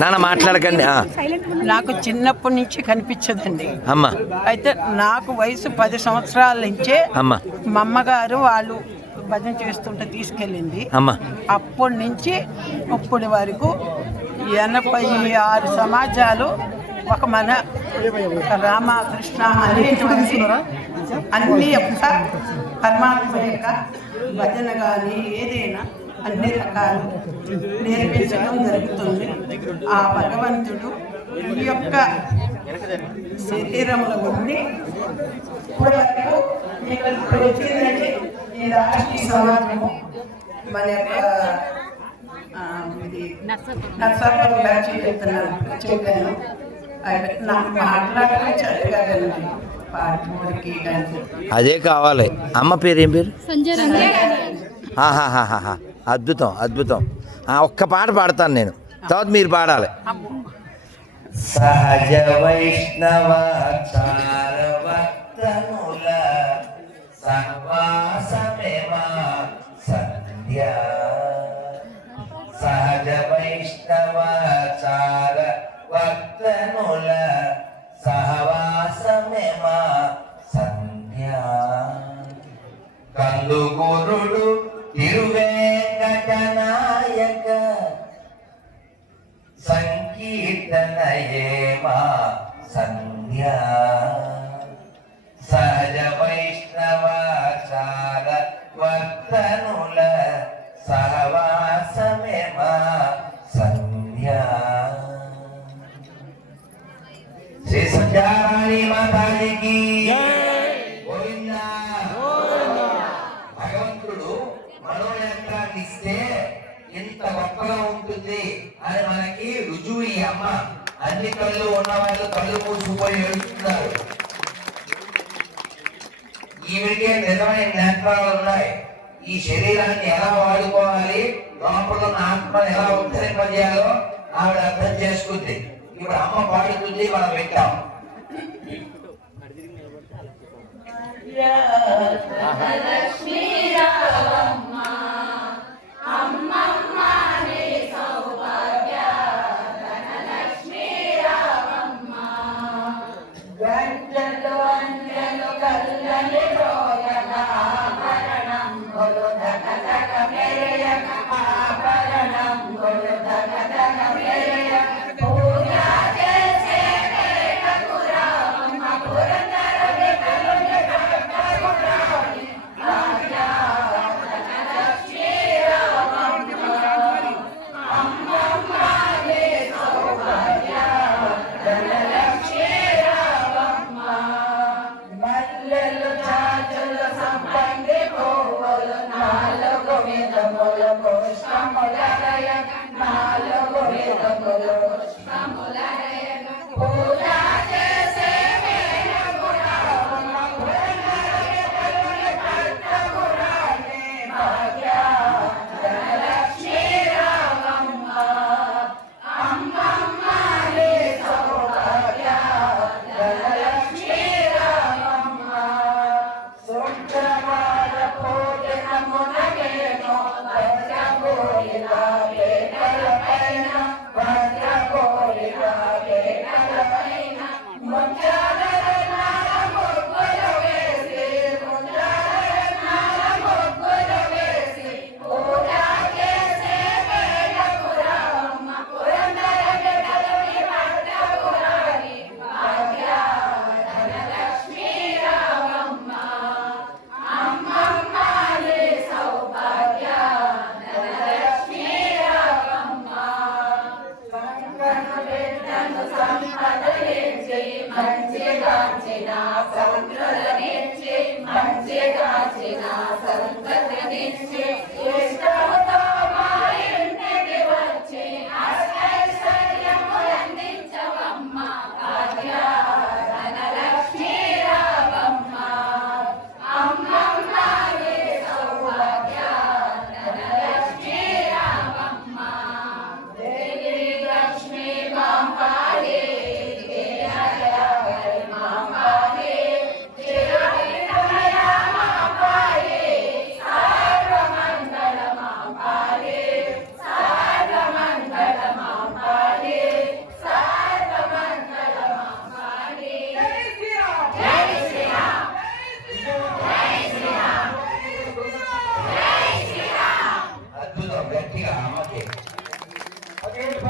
నాన్న మాట్లాడకండి. నాకు చిన్నప్పటి నుంచి కనిపించదండి అమ్మ. అయితే నాకు వయసు 10 సంవత్సరాల నుంచే అమ్మ మా అమ్మగారు వాళ్ళు భజన చేస్తుంటే తీసుకెళ్ళింది. అమ్మ అప్పటి నుంచి ఇప్పటి వరకు 86 సమాజాలు ఒక మన రామకృష్ణ అన్ని యొక్క పరమాత్మ యొక్క భజన కానీ ఏదైనా అన్ని రకాలు నేర్పించడం జరుగుతుంది. ఆ భగవంతుడు ఈ యొక్క శరీరంలో ఉండి ఇప్పటి వరకు ఇక్కడ వచ్చిందంటే ఈ రాష్ట్రీయ సమాజము మన యొక్క నర్సాపురం బ్యాచ్ చెప్తున్నాను చెప్పాను. నాకు మాట్లాడటం చదివానండి పాటకి కానీ. అదే కావాలి. అమ్మ పేరు ఏం పేరు? సంజయ్. అద్భుతం అద్భుతం. ఒక్క పాట పాడతాను నేను, తర్వాత మీరు పాడాలి. సహజ వైష్ణవ చారవక్తముల సహవాసమేమ సంధ్య. సహజ వైష్ణవ చారవక్తముల సహవాసమేమ సంధ్య. కందుకూరుడు తిరువేంకటనాయక సంకీర్తనయేమా సంధ్య. సహజ వైష్ణవాచార వర్తనుల సహవాసమేమా సంధ్య. శ్రీ సంధ్యారాణి మాతాజీకి గోవిందా. భగవంతుడు మనోయంత్రాన్ని ఇస్తే ఇంత గొప్పగా ఉంటుంది అని మనకి రుజువు ఈ అమ్మ. అన్ని కళ్ళు ఉన్న వాళ్ళు కళ్ళు మూసుకుపోయి వెళ్తున్నారు. ఈవిడికే నిజమైన నేత్రాలు ఉన్నాయి. ఈ శరీరాన్ని ఎలా వాడుకోవాలి, లోపల ఉన్న ఆత్మను ఎలా ఉద్ధరింపజేయాలో ఆవిడ అర్థం చేసుకుంది. ఇప్పుడు అమ్మ పాడుతుంది, మనం వింటాం. లక్ష్మీ రావమ్మ అమ్మమ్మ నీ సౌభాగ్య ధనలక్ష్మీ రావమ్మ. గంటలు అంజలు కల్లని రోయక ఆభరణం గొలు ధక ధక మెరయక ఆభరణం గొలు ధక ధక మెరయక. పూజ చేసే వేళకు రావమ్మ పురందర విఠలుని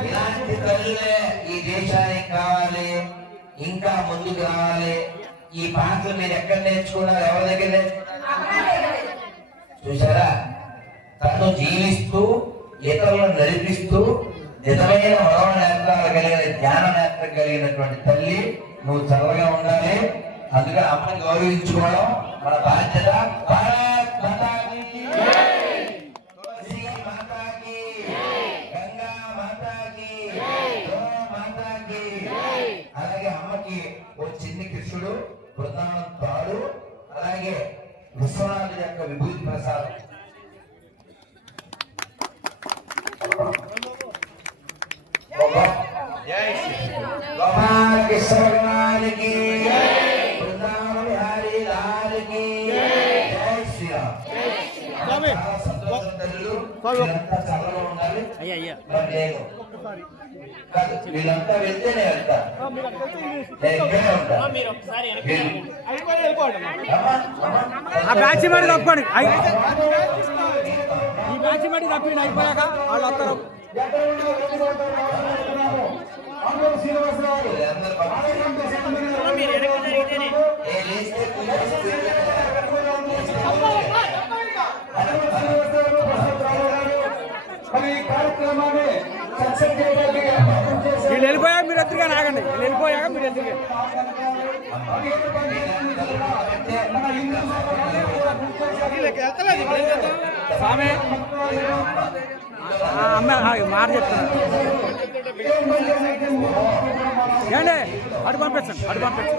ఇలాంటి తల్లులే ఈ దేశానికి కావాలి, ఇంకా ముందుకు రావాలి. ఈ పాటలు మీరు ఎక్కడ నేర్చుకున్నారు? ఎవరి దగ్గర చూసారా? తను జీవిస్తూ ఇతరులను నడిపిస్తూ నిజమైన మనో నేత్రాలు కలిగిన జ్ఞాన నేత్రం కలిగినటువంటి తల్లి. నువ్వు చల్లగా ఉండాలి. అందుకని అమ్మని గౌరవించుకోవడం మన బాధ్యత. భారత్ మాతాకి జై, తులసి మాతాకి, గంగా మాతాకి, గో మాతాకి. అలాగే అమ్మకి ఓ చిన్ని కృష్ణుడు, బృందావనం తాడు, అలాగే విశ్వనాథుడి యొక్క విభూతి ప్రసాదం. గోపాల కృష్ణ భగవానికి, బృందావన విహారీ లాల్కి జై శ్రీరామ్. చాలా సంతోషం తల్లులు, మీరంతా చల్లగా ఉండాలి. మరి నేను కాదు, వీళ్ళంతా వెళ్తే నేను వెళ్తాను. నేను ఇక్కడే ఉంటాను. ఆ బ్యాచ్ మరి తప్పండి, ఈ బ్యాచ్ మరి తప్పండి. అయిపోయాక వాళ్ళు వస్తారు. వీళ్ళు వెళ్ళిపోయాక మీరు ఎత్తుగా ఆగండి. వీళ్ళు వెళ్ళిపోయాక మీరు ఎత్తుగా స్వామి అమ్మ మాట చెప్తున్నారు. ఏండి అటు పంపించండి, అటు పంపించండి.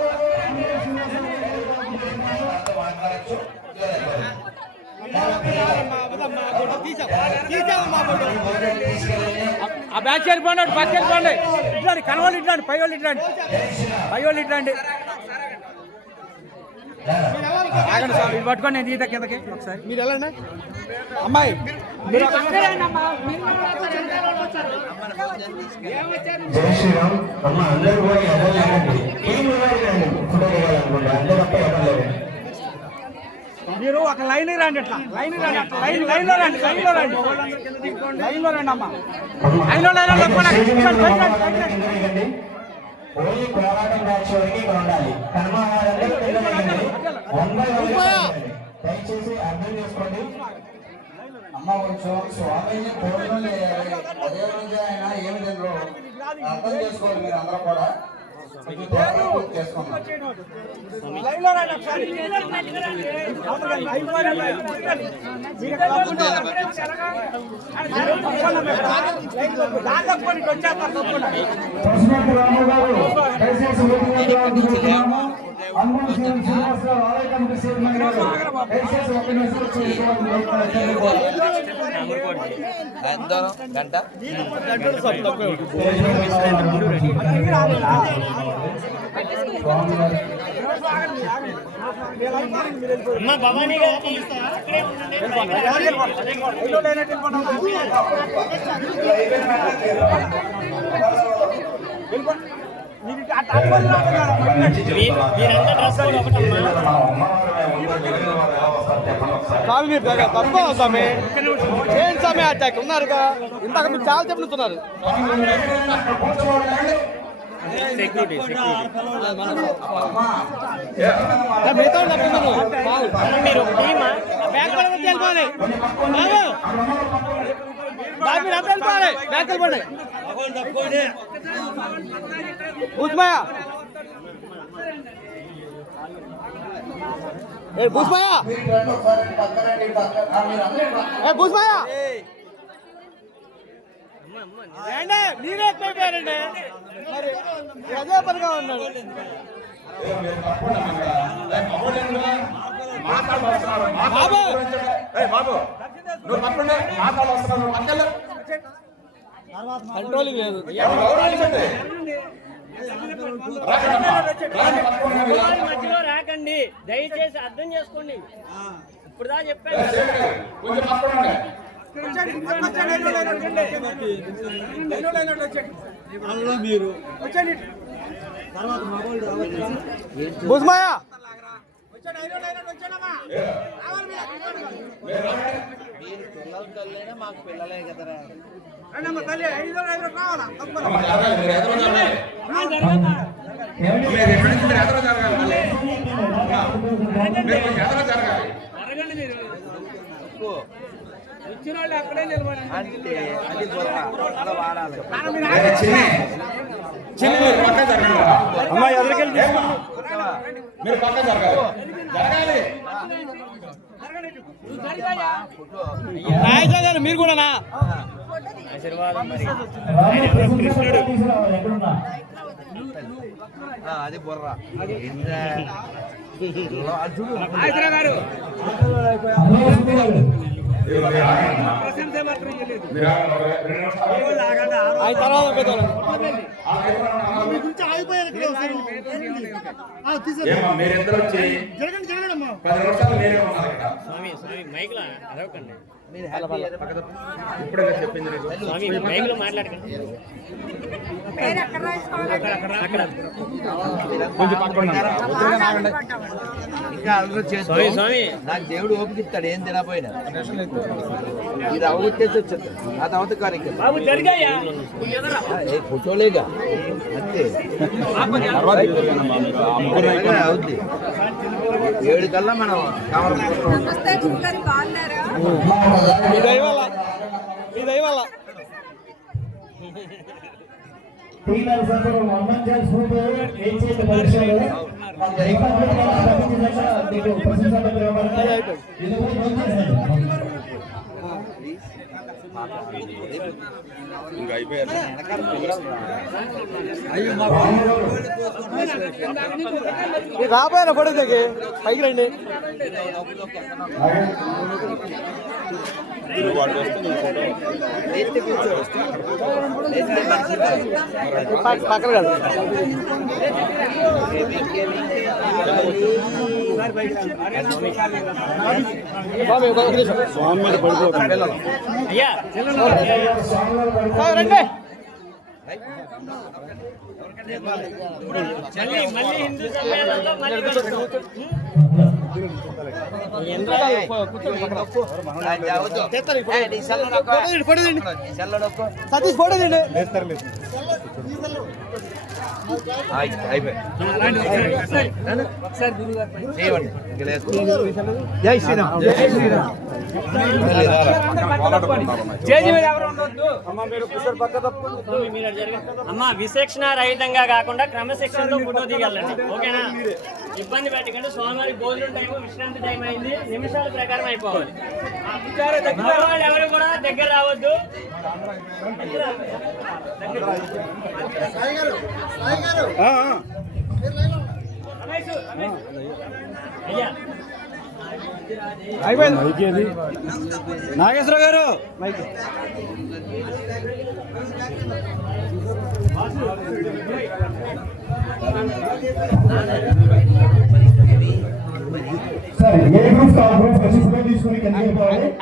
ఆ బ్యాచ్ వెళ్ళిపోండి, అటు పక్క వెళ్ళిపోండి. ఇట్లాండి కనవాళ్ళు ఇట్లాండి, పై వాళ్ళు ఇట్లాండి, పై వాళ్ళు ఇట్లాండి. ఆగండి సార్, ఇది పట్టుకోండి. నేను తీత కిందకి ఒకసారి మీరు వెళ్ళండి. అమ్మాయి జై శ్రీరామ్. అమ్మ అందరూ కూడా ఎవరు మీరు ఒక లైన్ రండి, ఇట్లా లైన్ రండి, అట్లా లైన్ లో రండి, లైన్ లో రండి, లైన్ లో రండి అమ్మ. లైన్ లో ఓన్లీ పోరాటం బ్యాచ్ వరకు ఇక్కడ ఉండాలి. దయచేసి అర్థం చేసుకోండి. అమ్మ కొంచెం స్వామిని పూర్ణం చేయాలి. అదే రోజు ఆయన ఏమి తెలియదు అర్థం చేసుకోవాలి. మీరు అందరూ కూడా చేసుకున్నాం. గంట భవానీ స్వామి మీరు తప్ప స్వామి ఏం స్వామి అటాక్ ఉన్నారుగా ఇందాక మీరు చాలా చెప్తున్నారు. మీరే ఎక్కువైపోయారండి. మరి అదే పనిగా ఉన్నాడు. కంట్రోలింగ్ లేదు. మధ్యలో రాకండి, దయచేసి అర్థం చేసుకోండి. ఇప్పుడు దా చెప్పాను. భుజ్మాయా ఇచ్చిన వాళ్ళు అక్కడే నిలబడండి. అమ్మా ఎదురుకెళ్ళి మీరు పక్క జరగాలి జరగాలి. నాయకులు గారు మీరు కూడా అది బుర్ర నాయకులు గారు మీరిద్దరు వచ్చి 10 నిమిషాలు మీరే ఉన్నారు ఇక్కడ. ఇప్పుడే చెప్పింది ఇంకా అందరూ చేస్తాం. నాకు దేవుడు ఓపిక ఇస్తాడు ఏం తినపోయినా ఇది అవగొట్టేసి వచ్చేది ఆ తర్వాత కార్యక్రమం ఫోటోలేగా అంతే అవుద్ది 7 కల్లా మనం ఇంకా అయిపోయారు. రాబోయే ఫోటో దగ్గర పైకి రండి. పక్కన కాదు స్వామి మీద పడిపో రండి. మళ్ళీ హిందూ సమ్మేళనంలో సతీష్ ఫోటో తిండి జై శ్రీరామ్ జై శ్రీరామ్ అమ్మా విశిక్షణ రహితంగా కాకుండా క్రమశిక్షణతో ఫోటో దిగాలండి. ఓకేనా? ఇబ్బంది పెట్టకండి. స్వామివారి భోజనం టైం విశ్రాంతి టైం అయింది. నిమిషాల ప్రకారం అయిపోవాలి. వాళ్ళు ఎవరు కూడా దగ్గర రావద్దు. అయ్యా అయిపోయింది. నాగేశ్వర గారు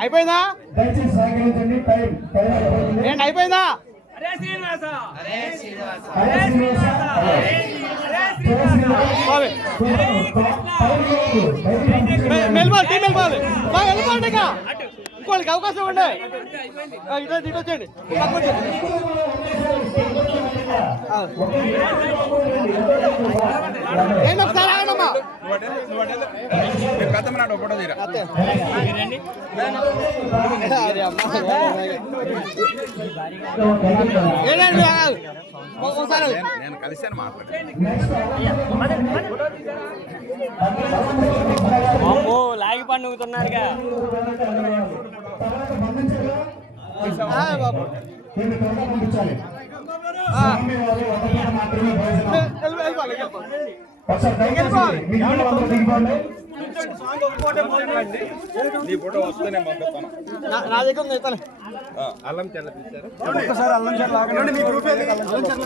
అయిపోయిందా? ఏంటి అయిపోయిందా? హరే శ్రీనివాస హరే శ్రీనివాస మెల్బాల్ టీం మెల్బాల్ బాగా వెళ్ళిపోండి. ఇంకా ఇంకోళ్ళకి అవకాశం ఉండే ఇటు ఇటు వచ్చేయండి. ఏంటి ఒకసారి ఆగండమ్మా. పెద్దమన్నాడు ఫోటో తీరా. ఏంటండి ఒకసారి నేను కలిసాను మాట్లాడాను. అమ్మో లాగి పండుగుతున్నారుగా. బాబు నీ ఫోటో వస్తేనే పంపిస్తాను. నా దగ్గర ఉంది. అల్లం చెల్ల తీశారు. ఒక్కసారి అల్లం చెట్ల ఆగండి. మీ గ్రూప్ ఏది? అల్లం చెట్ల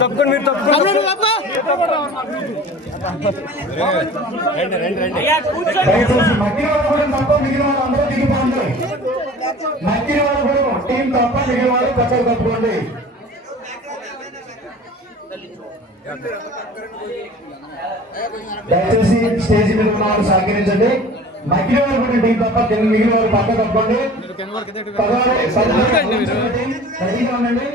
తప్పకుండా మీరు తప్పకుండా అయ్యా కూర్చోండి. టీం తప్ప మిగిలిన వాళ్ళు పక్కకు తప్పుకోండి. దయచేసి స్టేజ్ మీద ఉన్న వాళ్ళు సహకరించండి. మధ్య వరకు టీం తప్ప కింద మిగిలిన వారు పక్క తప్పండి. రెడీగా ఉండండి.